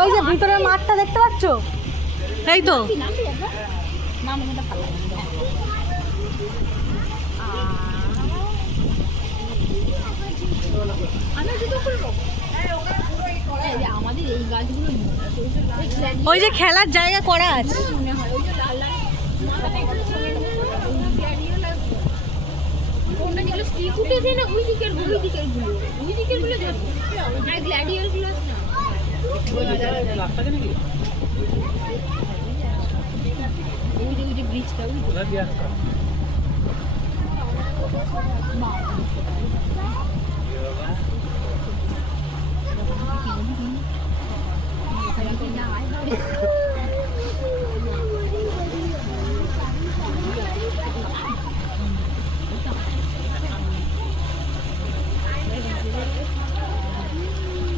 ওই যে ভিতরের মাঠটা দেখতে পাচ্ছ, এই তো। ওই যে খেলার জায়গা করা আছে।